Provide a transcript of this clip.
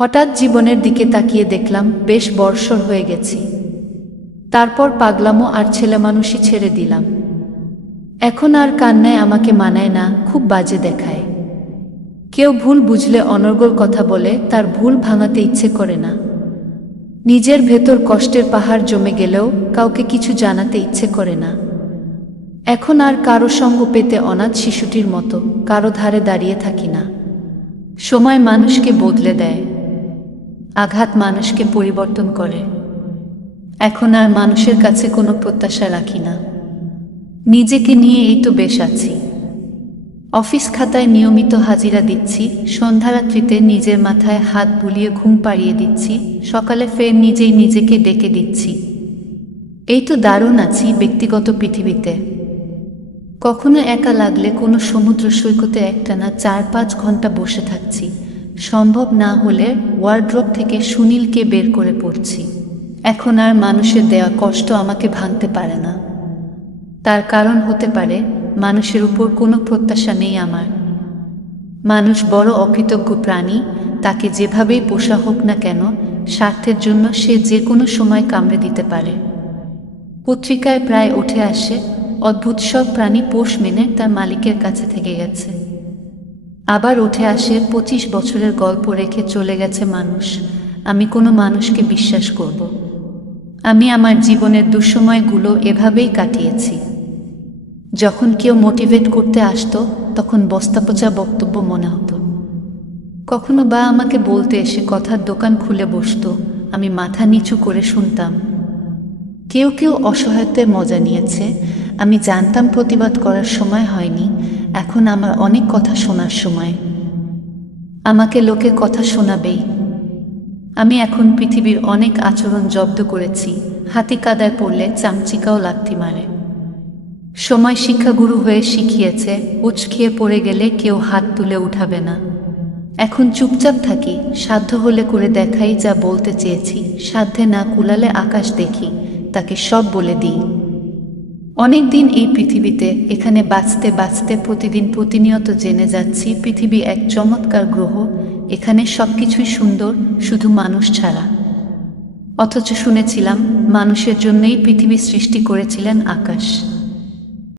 হঠাৎ জীবনের দিকে তাকিয়ে দেখলাম বেশ বর্ষর হয়ে গেছি। তারপর পাগলামো আর ছেলেমানুষি ছেড়ে দিলাম। এখন আর কান্নায় আমাকে মানায় না, খুব বাজে দেখায়। কেউ ভুল বুঝলে অনর্গল কথা বলে, তার ভুল ভাঙাতে ইচ্ছে করে না। নিজের ভেতর কষ্টের পাহাড় জমে গেলেও কাউকে কিছু জানাতে ইচ্ছে করে না। এখন আর কারো সঙ্গ পেতে অনাথ শিশুটির মতো কারো ধারে দাঁড়িয়ে থাকি না। সময় মানুষকে বদলে দেয়, আঘাত মানুষকে পরিবর্তন করে। এখন আর মানুষের কাছে কোনো প্রত্যাশা রাখি না। নিজেকে নিয়ে এই তো বেশ আছি। অফিস খাতায় নিয়মিত হাজিরা দিচ্ছি, সন্ধ্যারাত্রিতে নিজের মাথায় হাত বুলিয়ে ঘুম পাড়িয়ে দিচ্ছি, সকালে ফের নিজেই নিজেকে ডেকে দিচ্ছি। এই তো দারুণ আছি ব্যক্তিগত পৃথিবীতে। কখনো একা লাগলে কোনো সমুদ্র সৈকতে একটানা 4-5 ঘন্টা বসে থাকছি। সম্ভব না হলে ওয়ার্ড্রোব থেকে সুনীলকে বের করে পড়ছি। এখন আর মানুষের দেওয়া কষ্ট আমাকে ভাঙতে পারে না। তার কারণ হতে পারে মানুষের উপর কোনো প্রত্যাশা নেই আমার। মানুষ বড় অকৃতজ্ঞ প্রাণী, তাকে যেভাবেই পোষা হোক না কেন, স্বার্থের জন্য সে যে কোনো সময় কামড়ে দিতে পারে। পত্রিকায় প্রায় উঠে আসে, অদ্ভুত সব প্রাণী পোষ মেনে তার মালিকের কাছে থেকে গেছে। আবার উঠে আসে 25 বছরের গল্প রেখে চলে গেছে মানুষ। আমি কোনো মানুষকে বিশ্বাস করব? আমি আমার জীবনের দুঃসময়গুলো এভাবেই কাটিয়েছি। যখন কেউ মোটিভেট করতে আসতো তখন বস্তাপচা বক্তব্য মনে হতো। কখনো বা আমাকে বলতে এসে কথার দোকান খুলে বসতো, আমি মাথা নিচু করে শুনতাম। কেউ কেউ অসহায়তায় মজা নিয়েছে, আমি জানতাম প্রতিবাদ করার সময় হয়নি। এখন আমার অনেক কথা শোনার সময়। আমাকে লোকে কথা শোনাবেই। আমি এখন পৃথিবীর অনেক আচরণ জব্দ করেছি। হাতি কাদায় পড়লে চামচিকাও লাথি মারে। সময় শিক্ষাগুরু হয়ে শিখিয়েছে, উচকিয়ে পড়ে গেলে কেউ হাত তুলে উঠাবে না। এখন চুপচাপ থাকি, সাধ্য হলে করে দেখাই যা বলতে চেয়েছি, সাধ্যে না কুলালে আকাশ দেখি, তাকে সব বলে দিই। অনেক দিন এই পৃথিবীতে, এখানে বাঁচতে বাঁচতে প্রতিনিয়ত জেনে যাচ্ছি পৃথিবী এক চমৎকার গ্রহ। এখানে সবকিছুই সুন্দর, শুধু মানুষ ছাড়া। অথচ শুনেছিলাম মানুষের জন্যই পৃথিবী সৃষ্টি করেছিলেন আকাশ।